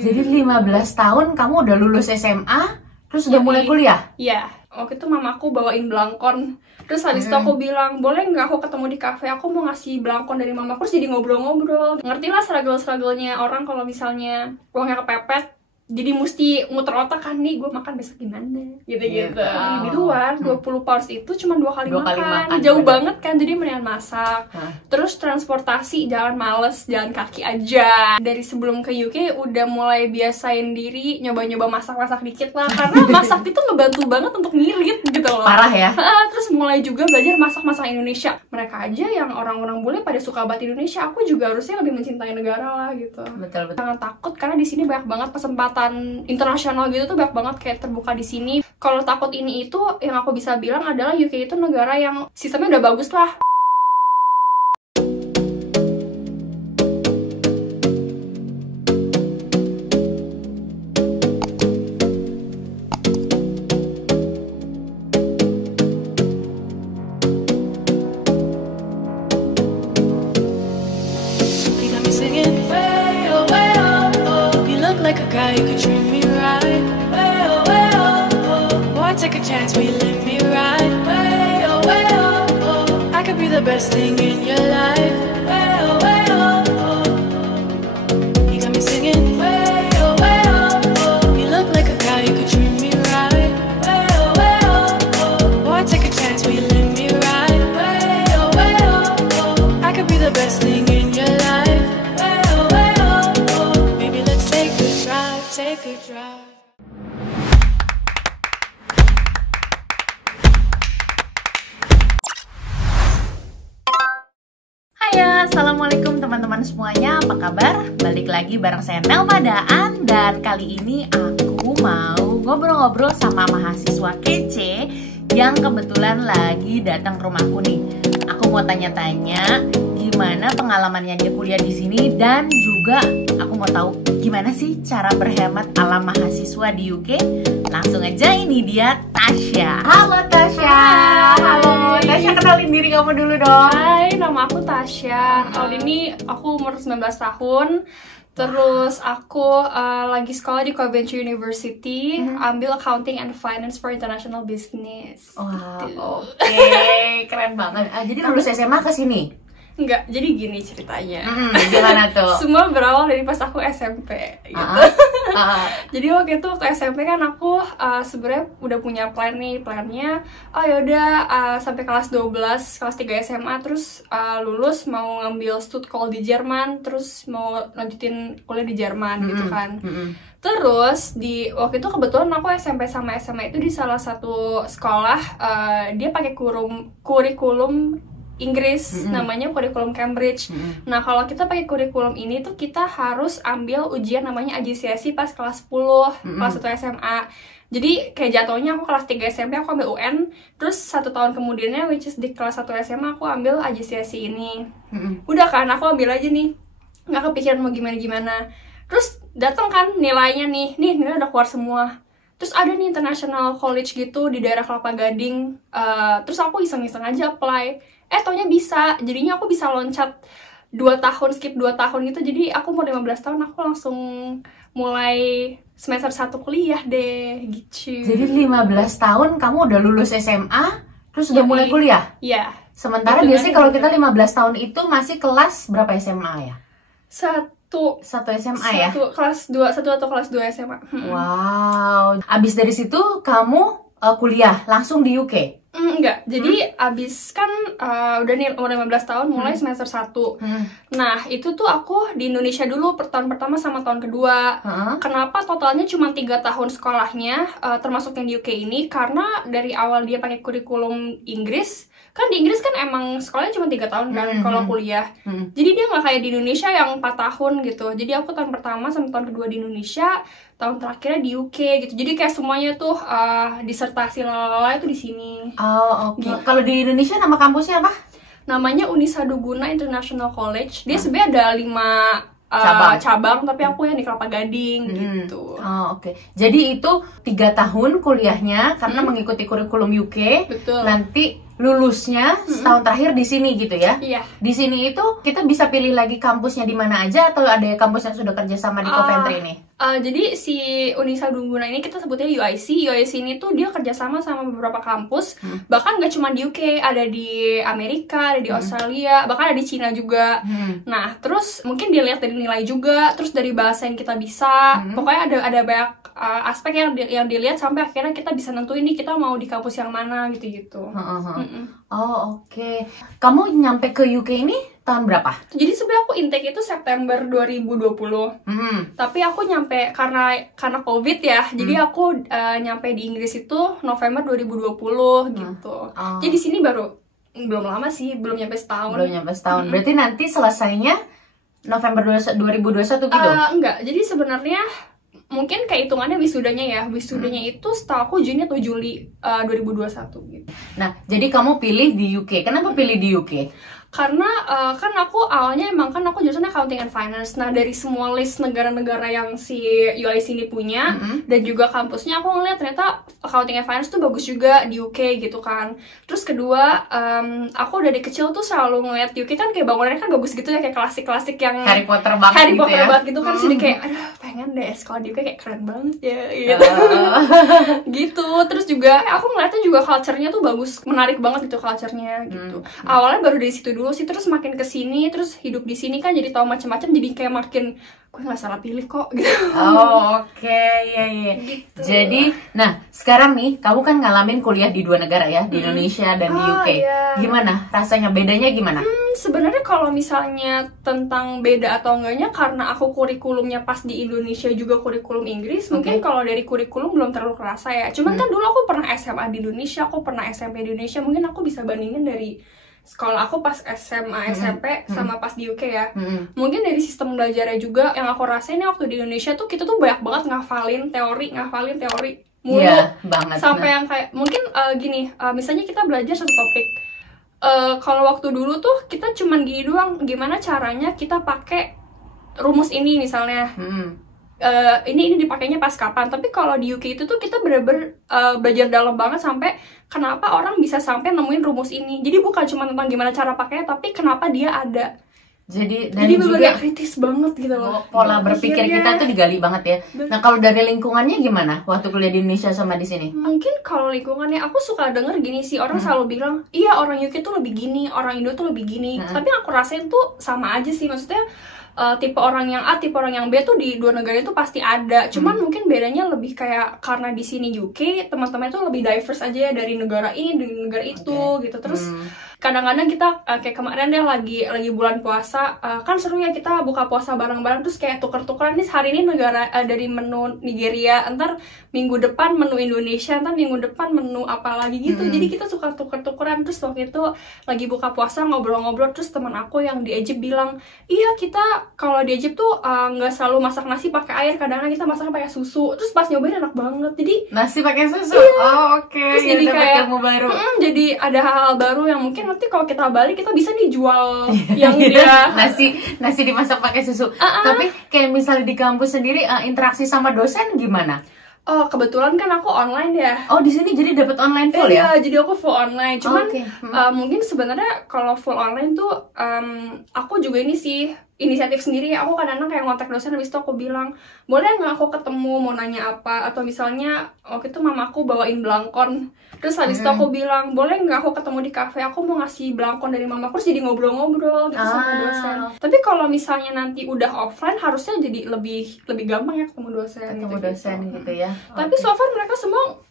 Jadi 15 tahun kamu udah lulus SMA, terus udah mulai kuliah? Iya, waktu itu mamaku bawain belangkon. Terus habis itu aku bilang, boleh nggak aku ketemu di kafe, aku mau ngasih belangkon dari mamaku. Terus jadi ngobrol-ngobrol. Ngerti lah struggle-struggle-nya orang kalau misalnya uangnya kepepet. Jadi mesti muter otak kan, nih gue makan besok gimana gitu-gitu. Di luar 20 pounds itu cuma 2 kali makan. Jauh banget kan, jadi mendingan masak. Terus transportasi, jalan males, jalan kaki aja. Dari sebelum ke UK udah mulai biasain diri, nyoba-nyoba masak-masak dikit lah. Karena masak itu ngebantu banget untuk ngirit gitu loh. Parah ya? Terus mulai juga belajar masak-masak Indonesia. Mereka aja yang orang-orang bule pada suka banget Indonesia, aku juga harusnya lebih mencintai negara lah gitu. Betul. Jangan takut karena di sini banyak banget kesempatan internasional gitu tuh, banyak banget kayak terbuka di sini. Kalau takut ini itu, yang aku bisa bilang adalah UK itu negara yang sistemnya udah bagus lah. Like a guy who could treat me right. Way oh, way oh, oh. Boy, take a chance, will you let me ride? Way oh, way oh, oh. I could be the best thing in your life. Way oh, way oh, oh. You got me singing. Way oh, oh. You look like a guy who could treat me right. Way oh, oh. Boy, take a chance, will you let me ride? Way oh, oh. I could be the best thing in your life. Take a drive. Hai, assalamualaikum teman-teman semuanya, apa kabar? Balik lagi bareng saya Nelma Daan. Dan kali ini aku mau ngobrol-ngobrol sama mahasiswa kece yang kebetulan lagi datang ke rumahku nih. Aku mau tanya-tanya gimana pengalamannya dia kuliah di sini, dan juga aku mau tahu gimana sih cara berhemat ala mahasiswa di UK. Langsung aja, ini dia Tasya. Halo Tasya. Halo Tasya, kenalin diri kamu dulu dong. Hai, nama aku Tasya. Tahun ini aku umur 19 tahun. Terus aku lagi sekolah di Coventry University, ambil Accounting and Finance for International Business. Wow, oke, keren banget. Jadi lulus SMA ke sini? Enggak, jadi gini ceritanya. Gimana tuh? Semua berawal dari pas aku SMP gitu. Jadi waktu itu ke SMP kan aku sebenarnya udah punya plan nih. Plannya, oh yaudah sampai kelas 12, kelas 3 SMA, terus lulus mau ngambil stud call di Jerman, terus mau lanjutin kuliah di Jerman gitu kan. Terus di waktu itu kebetulan aku SMP sama SMA itu di salah satu sekolah, dia pakai kurikulum Inggris, namanya kurikulum Cambridge. Nah, kalau kita pakai kurikulum ini tuh kita harus ambil ujian namanya AJCSE pas kelas 10, kelas 1 SMA. Jadi kayak jatuhnya aku kelas 3 SMP aku ambil UN, terus 1 tahun kemudiannya, which is di kelas 1 SMA aku ambil AJCSE ini. Udah kan, aku ambil aja nih, nggak kepikiran mau gimana-gimana. Terus datang kan nilainya nih nilai udah keluar semua. Terus ada nih International College gitu di daerah Kelapa Gading. Terus aku iseng-iseng aja apply. Taunya bisa, jadinya aku bisa loncat 2 tahun, skip 2 tahun gitu. Jadi aku mau 15 tahun, aku langsung mulai semester 1 kuliah deh, gitu. Jadi 15 tahun kamu udah lulus SMA, terus udah mulai kuliah? Iya. Sementara biasanya kalau kita 15 tahun itu masih kelas berapa SMA ya? Satu SMA ya? Kelas 2, 1 atau kelas 2 SMA. Wow, abis dari situ kamu kuliah langsung di UK? Enggak, jadi abis kan udah nih umur 15 tahun mulai semester 1. Nah, itu tuh aku di Indonesia dulu tahun pertama sama tahun kedua. Kenapa totalnya cuma 3 tahun sekolahnya, termasuk yang di UK ini? Karena dari awal dia pakai kurikulum Inggris. Kan di Inggris kan emang sekolahnya cuma 3 tahun kan kalau kuliah. Jadi dia nggak kayak di Indonesia yang 4 tahun gitu. Jadi aku tahun pertama sama tahun kedua di Indonesia, tahun terakhirnya di UK gitu. Jadi kayak semuanya tuh disertasi lalala itu di sini. Oh, oke. Gitu. Kalau di Indonesia nama kampusnya apa? Namanya Unisaduguna International College. Dia sebenarnya ada 5 cabang, tapi aku yang di Kelapa Gading gitu. Oh, oke. Jadi itu 3 tahun kuliahnya karena mengikuti kurikulum UK. Betul. Nanti lulusnya setahun terakhir di sini gitu ya? Iya. Di sini itu kita bisa pilih lagi kampusnya di mana aja, atau ada kampus yang sudah kerjasama di Coventry nih? Jadi si Unisa Dungguna ini kita sebutnya UIC. UIC ini tuh dia kerjasama sama beberapa kampus. Bahkan gak cuma di UK, ada di Amerika, ada di Australia, bahkan ada di Cina juga. Nah, terus mungkin dilihat dari nilai juga, terus dari bahasa yang kita bisa. Pokoknya ada banyak aspek yang dilihat sampai akhirnya kita bisa nentuin nih kita mau di kampus yang mana gitu-gitu. Oh, oke. Kamu nyampe ke UK ini tahun berapa? Jadi sebenarnya aku intake itu September 2020. Tapi aku nyampe karena COVID ya. Jadi aku nyampe di Inggris itu November 2020 gitu. Jadi di sini baru belum lama sih, belum nyampe setahun. Belum nyampe setahun. Berarti nanti selesainya November 2021 gitu? Enggak. Jadi sebenarnya mungkin kayak hitungannya wisudanya ya. Wisudanya itu setahu aku Juni atau Juli 2021 gitu. Nah, jadi kamu pilih di UK. Kenapa pilih di UK? Karena kan aku awalnya emang kan aku jurusannya Accounting and Finance. Nah, dari semua list negara-negara yang si UIC ini punya dan juga kampusnya, aku ngeliat ternyata Accounting and Finance tuh bagus juga di UK gitu kan. Terus kedua, aku dari kecil tuh selalu ngeliat UK kan kayak bangunannya kan bagus gitu ya, kayak klasik-klasik yang Harry Potter banget gitu kan. Jadi kayak aduh pengen deh sekolah di UK kayak keren banget ya gitu. Gitu. Terus juga aku ngeliatnya juga culture-nya tuh bagus, menarik banget gitu culture-nya gitu. Awalnya baru dari situ dulu sih, terus makin kesini, terus hidup di sini kan jadi tahu macam-macam, jadi kayak makin gue nggak salah pilih kok gitu. Iya. Gitu. Jadi, nah sekarang nih kamu kan ngalamin kuliah di 2 negara ya, di Indonesia dan di UK. Gimana rasanya? Bedanya gimana? Sebenarnya kalau misalnya tentang beda atau enggaknya, karena aku kurikulumnya pas di Indonesia juga kurikulum Inggris, mungkin kalau dari kurikulum belum terlalu kerasa ya. Cuman kan dulu aku pernah SMA di Indonesia, aku pernah SMP di Indonesia, mungkin aku bisa bandingin dari sekolah aku pas SMA, SMP sama pas di UK ya. Mungkin dari sistem belajarnya juga yang aku rasain waktu di Indonesia tuh kita tuh banyak banget ngafalin teori mulu. Iya, banget. Sampai yang kayak mungkin gini, misalnya kita belajar satu topik. Kalau waktu dulu tuh kita cuman gini doang, gimana caranya kita pakai rumus ini misalnya. Ini dipakainya pas kapan. Tapi kalau di UK itu tuh kita bener-bener belajar dalam banget sampai kenapa orang bisa sampai nemuin rumus ini. Jadi bukan cuma tentang gimana cara pakainya, tapi kenapa dia ada. Jadi juga kritis banget gitu loh. Pola berpikir kita tuh digali banget ya. Nah, kalau dari lingkungannya gimana waktu kuliah di Indonesia sama di sini? Mungkin kalau lingkungannya aku suka denger gini sih, orang selalu bilang, "Iya, orang UK tuh lebih gini, orang Indo tuh lebih gini." Tapi aku rasain tuh sama aja sih, maksudnya tipe orang yang A, tipe orang yang B tuh di 2 negara itu pasti ada. Cuman mungkin bedanya lebih kayak karena di sini UK teman-teman itu lebih diverse aja ya, dari negara ini, dari negara itu gitu. Terus kadang-kadang kita kayak kemarin deh lagi bulan puasa, kan seru ya kita buka puasa bareng-bareng, terus kayak tuker-tukeran nih, hari ini negara dari menu Nigeria, ntar minggu depan menu Indonesia, ntar minggu depan menu apa lagi gitu. Jadi kita suka tuker-tukeran. Terus waktu itu lagi buka puasa ngobrol-ngobrol, terus teman aku yang di Egypt bilang, iya kita kalau di Egypt tuh nggak selalu masak nasi pakai air, kadang-kadang kita masaknya pakai susu. Terus pas nyobain enak banget. Jadi nasi pakai susu. Oh, oke. Terus jadi kayak ilmu baru. Jadi ada hal-hal baru yang mungkin nanti kalau kita balik kita bisa nih jual yang dia nasi dimasak pakai susu. Tapi kayak misalnya di kampus sendiri interaksi sama dosen gimana? Oh, kebetulan kan aku online ya. Oh, di sini jadi dapat online full ya? Iya, jadi aku full online. Cuman mungkin sebenarnya kalau full online tuh aku juga ini sih inisiatif sendiri. Aku kadang-kadang kayak ngontak dosen, habis itu aku bilang, boleh nggak aku ketemu mau nanya apa? Atau misalnya waktu itu mamaku bawain belangkon, terus habis itu aku bilang, boleh nggak aku ketemu di kafe? Aku mau ngasih belangkon dari mamaku. Terus jadi ngobrol-ngobrol gitu sama dosen. Tapi kalau misalnya nanti udah offline, harusnya jadi lebih gampang ya ketemu dosen. Gitu ya. Tapi so far mereka semua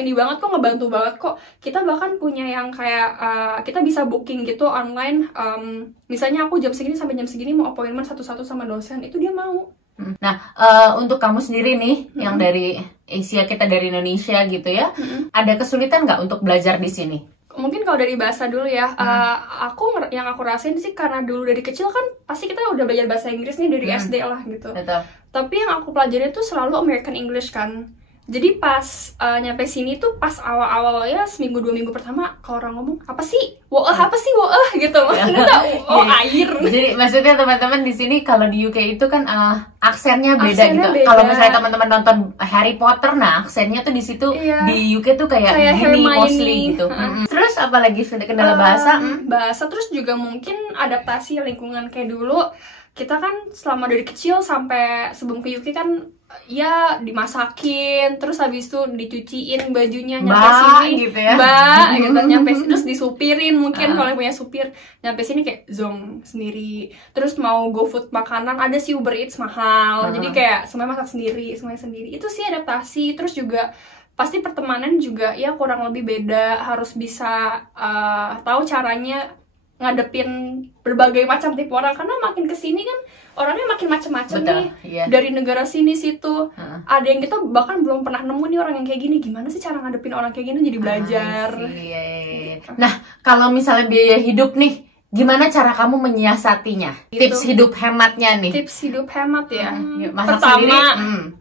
ini banget kok, ngebantu banget kok. Kita bahkan punya yang kayak kita bisa booking gitu online, misalnya aku jam segini sampai jam segini mau appointment satu-satu sama dosen, itu dia mau. Nah, untuk kamu sendiri nih yang dari Asia, kita dari Indonesia gitu ya, ada kesulitan nggak untuk belajar di sini? Mungkin kalau dari bahasa dulu ya, yang aku rasain sih karena dulu dari kecil kan pasti kita udah belajar bahasa Inggris nih dari SD lah gitu. Betul. Tapi yang aku pelajari tuh selalu American English kan. Jadi pas nyampe sini tuh pas awal-awal ya, seminggu 2 minggu pertama kalau orang ngomong apa sih gitu, maksudnya air. Jadi maksudnya teman-teman di sini kalau di UK itu kan aksennya beda gitu. Kalau misalnya teman-teman nonton Harry Potter, nah aksennya tuh di situ di UK tuh kayak gini mostly gitu. Terus apalagi kendala bahasa terus juga mungkin adaptasi lingkungan. Kayak dulu kita kan selama dari kecil sampai sebelum ke UK kan ya dimasakin, terus habis itu dicuciin bajunya nyampe Mbak, sini gitu ya. Mbak gitu, nyampe sini terus disupirin mungkin kalau punya supir, nyampe sini kayak zong sendiri. Terus mau GoFood makanan ada sih Uber Eats mahal, jadi kayak semuanya masak sendiri, semuanya sendiri. Itu sih adaptasi. Terus juga pasti pertemanan juga ya kurang lebih beda, harus bisa tahu caranya ngadepin berbagai macam tipe orang, karena makin kesini kan orangnya makin macam-macam nih, dari negara sini situ. Ada yang kita bahkan belum pernah nemu nih orang yang kayak gini, gimana sih cara ngadepin orang kayak gini, jadi belajar. Nah, kalau misalnya biaya hidup nih, gimana cara kamu menyiasatinya? Gitu. Tips hidup hematnya nih. Tips hidup hemat ya. Masak Pertama, sendiri.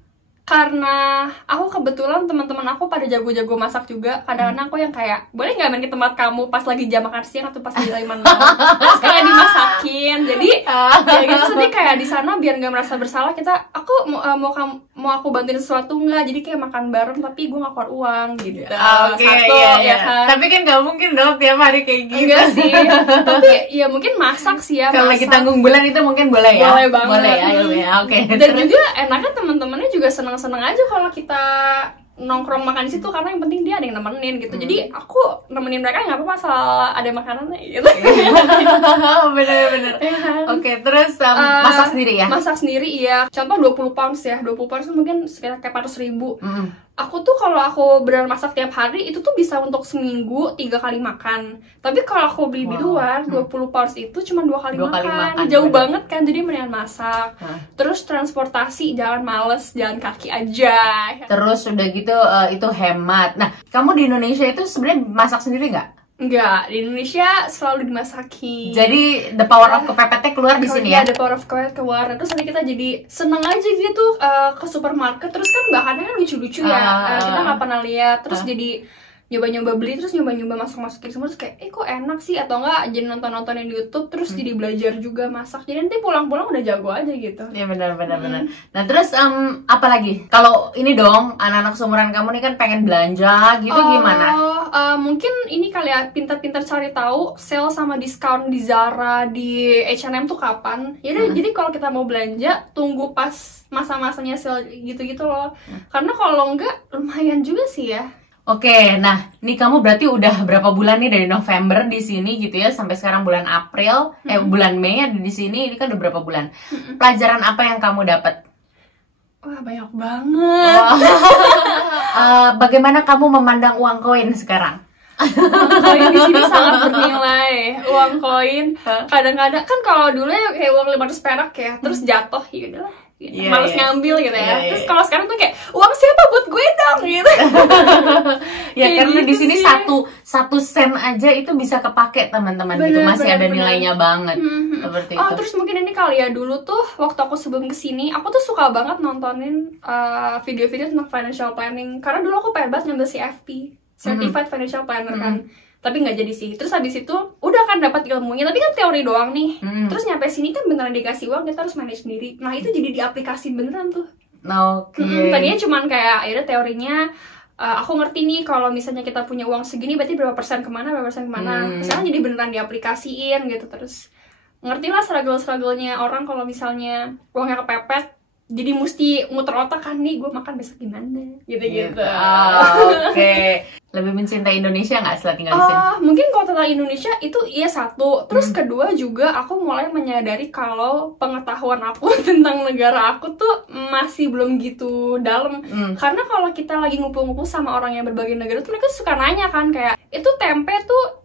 karena aku kebetulan teman-teman aku pada jago-jago masak juga. Kadang-kadang aku yang kayak, boleh nggak main ke tempat kamu pas lagi jam makan siang atau pas lagi malam, terus kayak dimasakin. Jadi ya gitu, jadi kayak di sana biar nggak merasa bersalah, aku mau aku bantuin sesuatu nggak, jadi kayak makan bareng tapi gue nggak keluar uang gitu. Satu ya kan. Tapi kan nggak mungkin dong tiap hari kayak gitu. Enggak sih, tapi ya mungkin masak sih ya. Kalau lagi tanggung bulan itu mungkin boleh ya. Boleh banget. Boleh ya. Oke. Dan juga enaknya teman-temannya juga seneng aja kalau kita nongkrong makan di situ, karena yang penting dia ada yang nemenin gitu. Jadi aku nemenin mereka nggak apa-apa asal ada makanannya gitu. Bener. Oke, terus masak sendiri ya? Masak sendiri iya. Contoh 20 pounds ya. 20 pounds itu mungkin sekitar kayak 400.000. Aku tuh kalau aku benar masak tiap hari itu tuh bisa untuk seminggu 3 kali makan. Tapi kalau aku beli di luar 20 pounds itu cuma 2 kali makan. Jauh banget kan, jadi mendingan masak. Terus transportasi jangan males, jalan kaki aja. Terus udah gitu itu hemat. Nah, kamu di Indonesia itu sebenarnya masak sendiri nggak? Enggak, di Indonesia selalu dimasakin. Jadi the power of kepepetnya keluar di sini ya? The power of kepepet keluar. Terus nanti kita jadi seneng aja gitu ke supermarket. Terus kan bahannya kan lucu-lucu ya. Kita nggak pernah lihat. Terus jadi nyoba-nyoba beli, terus nyoba-nyoba masak-masukin semua. Terus kayak, kok enak sih? Atau enggak jadi nonton-nontonin di YouTube. Terus jadi belajar juga masak. Jadi nanti pulang-pulang udah jago aja gitu. Iya benar. Nah terus apa lagi? Kalau ini dong, anak-anak seumuran kamu nih kan pengen belanja gitu, gimana? Mungkin ini kali ya, pintar-pintar cari tahu sale sama diskon di Zara, di H&M tuh kapan. Jadi kalau kita mau belanja, tunggu pas masa-masanya sale gitu-gitu loh. Karena kalau enggak, lumayan juga sih ya. Oke, nah ini kamu berarti udah berapa bulan nih dari November di sini gitu ya, sampai sekarang bulan April, bulan Mei ada di sini. Ini kan udah berapa bulan? Pelajaran apa yang kamu dapat? Wah, banyak banget. Bagaimana kamu memandang uang koin sekarang? Uang koin di sini sangat bernilai. Uang koin kadang-kadang kan kalau dulu ya kayak uang 500 perak ya, terus jatuh ya udahlah. Males ngambil gitu ya. Terus kalau sekarang tuh kayak uang siapa buat gue dong gitu. Ya karena di sini satu sen aja itu bisa kepake teman-teman gitu, masih ada nilainya banget. Seperti itu. Terus mungkin ini kali ya, dulu tuh waktu aku sebelum kesini aku tuh suka banget nontonin video-video tentang financial planning, karena dulu aku pengen banget ngambil CFP, Certified Financial Planner kan. Tapi nggak jadi sih. Terus habis itu udah kan dapat ilmunya, tapi kan teori doang nih. Terus nyampe sini kan beneran dikasih uang, kita harus manage sendiri. Nah itu jadi diaplikasi beneran tuh. Tadinya cuman kayak ya teorinya aku ngerti nih kalau misalnya kita punya uang segini berarti berapa persen kemana. Sekarang jadi beneran diaplikasiin gitu. Terus ngerti lah struggle-strugglenya orang kalau misalnya uangnya kepepet. Jadi mesti muter otak kan, nih gue makan besok gimana gitu-gitu. Oke. Lebih mencintai Indonesia nggak setelah tinggal di sini? Mungkin kalau tentang Indonesia itu iya satu. Terus kedua juga aku mulai menyadari kalau pengetahuan aku tentang negara aku tuh masih belum gitu dalam. Karena kalau kita lagi ngumpul-ngumpul sama orang yang berbagai negara tuh mereka suka nanya kan kayak, itu tempe tuh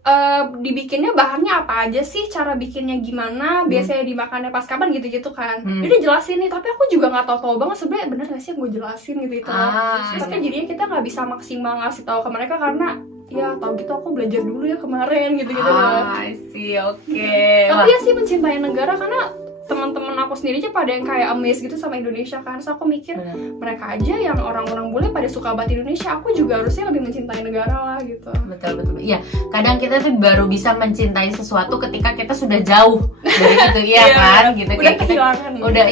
dibikinnya bahannya apa aja sih, cara bikinnya gimana, biasanya dimakannya pas kapan gitu-gitu kan. Dia jelasin nih, tapi aku juga nggak tahu banget sebenarnya bener nggak sih yang gue jelasin gitu. Terus kan jadinya kita nggak bisa maksimal ngasih tahu ke mereka karena ya tau gitu aku belajar dulu ya kemarin gitu-gitu. I see, oke. Tapi ya sih mencintai negara karena teman-teman aku sendiri aja pada yang kayak amazed gitu sama Indonesia kan. So aku mikir mereka aja yang orang-orang bule pada suka banget Indonesia, aku juga harusnya lebih mencintai negara lah gitu. Betul. Iya, kadang kita tuh baru bisa mencintai sesuatu ketika kita sudah jauh dari itu, iya kan? Gitu udah kayak kehilangan. Udah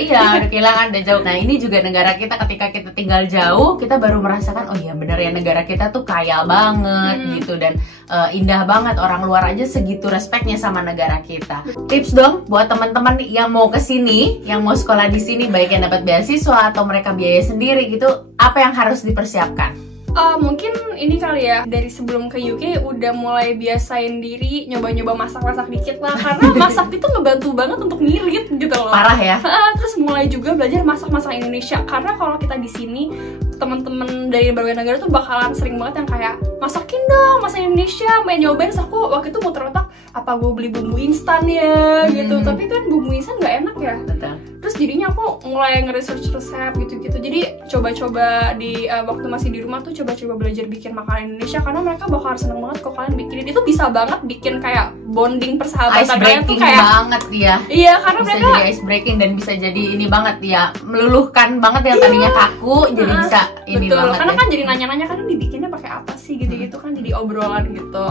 kehilangan, udah jauh. Nah, ini juga negara kita ketika kita tinggal jauh, kita baru merasakan oh iya bener ya negara kita tuh kaya banget gitu dan indah banget, orang luar aja segitu respeknya sama negara kita. Tips dong buat teman-teman yang mau mau ke sini, yang mau sekolah di sini, baik yang dapat beasiswa atau mereka biaya sendiri gitu, apa yang harus dipersiapkan? Mungkin ini kali ya, dari sebelum ke UK udah mulai biasain diri nyoba-nyoba masak-masak dikit lah, karena masak itu ngebantu banget untuk ngirit gitu loh. Parah ya. Terus mulai juga belajar masak-masak Indonesia, karena kalau kita di sini teman-teman dari berbagai negara tuh bakalan sering banget yang kayak masakin dong masak Indonesia, main nyobain. Terus aku waktu itu muter otak, apa gue beli bumbu instan ya gitu, tapi kan bumbu instan nggak enak ya. Betul. Terus jadinya aku mulai nge-research resep gitu-gitu. Jadi coba-coba di waktu masih di rumah tuh coba-coba belajar bikin makanan Indonesia, karena mereka bakal seneng banget kok kalian bikinin. Itu bisa banget bikin kayak bonding persahabatan kalian tuh kayak banget ya. Iya, karena bisa mereka jadi ice breaking dan bisa jadi ini banget ya, meluluhkan banget yang tadinya kaku jadi bisa ini betul, banget. karena ya. kan jadi nanya-nanya kan dibikinnya pakai apa sih gitu-gitu kan, jadi obrolan gitu.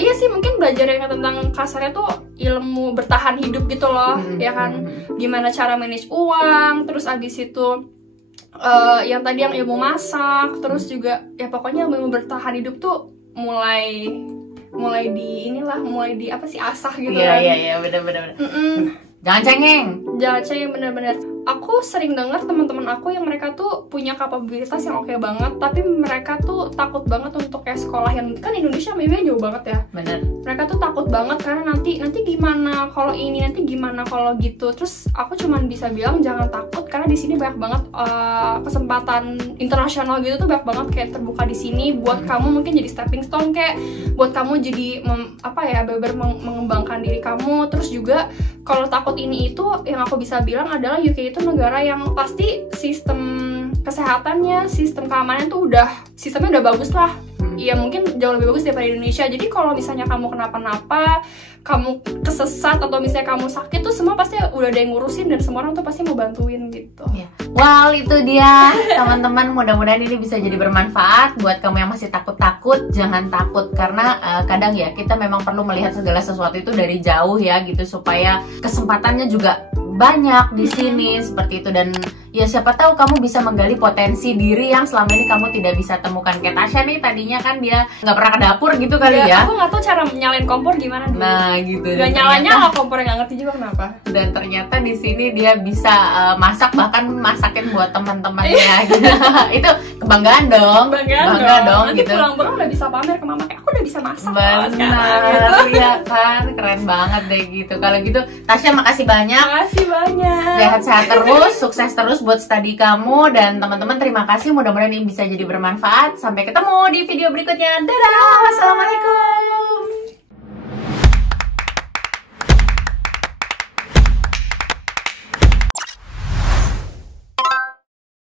Iya sih, mungkin belajar yang tentang kasarnya tuh ilmu bertahan hidup gitu loh, ya kan, gimana cara manage uang, terus abis itu yang tadi yang ilmu masak, terus juga ya pokoknya ilmu bertahan hidup tuh mulai di inilah, mulai di apa sih, asah gitu kan. Iya bener. Jangan cengeng. Jangan cengeng, bener-bener. Aku sering dengar teman-teman aku yang mereka tuh punya kapabilitas yang oke banget, tapi mereka tuh takut banget untuk kayak sekolah yang kan Indonesia memang jauh banget ya. Bener. Mereka tuh takut banget karena nanti gimana kalau ini, nanti gimana kalau gitu. Terus aku cuman bisa bilang jangan takut, karena di sini banyak banget kesempatan internasional gitu tuh, banyak banget kayak terbuka di sini buat kamu, mungkin jadi stepping stone kayak buat kamu jadi bener-bener mengembangkan diri kamu. Terus juga kalau takut ini itu, yang aku bisa bilang adalah UK itu negara yang pasti sistem kesehatannya, sistem keamanan tuh sistemnya udah bagus lah. Iya, mungkin jauh lebih bagus daripada Indonesia. Jadi kalau misalnya kamu kenapa-napa, kamu kesesat atau misalnya kamu sakit tuh semua pasti udah ada yang ngurusin dan semua orang tuh pasti mau bantuin gitu. Ya. Well, itu dia teman-teman, mudah-mudahan ini bisa jadi bermanfaat buat kamu yang masih takut-takut. Jangan takut, karena kadang ya kita memang perlu melihat segala sesuatu itu dari jauh ya gitu, supaya kesempatannya juga banyak di sini seperti itu. Dan ya siapa tahu kamu bisa menggali potensi diri yang selama ini kamu tidak bisa temukan. Kayak Tasya nih, tadinya kan dia nggak pernah ke dapur gitu kali ya. Aku nggak tahu cara nyalain kompor gimana dulu. Nah gitu. Gak nyala kompornya, nggak ngerti juga kenapa. Dan ternyata di sini dia bisa masak, bahkan masakin buat teman-temannya gitu. Itu kebanggaan dong. Bangga dong nanti gitu. pulang udah bisa pamer ke mama kayak aku udah bisa masak. Benar, gitu. Iya kan, keren banget deh gitu. Kalau gitu Tasya makasih banyak. Makasih banyak. Sehat-sehat terus, sukses terus buat studi kamu, dan teman-teman terima kasih. Mudah-mudahan ini bisa jadi bermanfaat. Sampai ketemu di video berikutnya. Dadah, wassalamualaikum.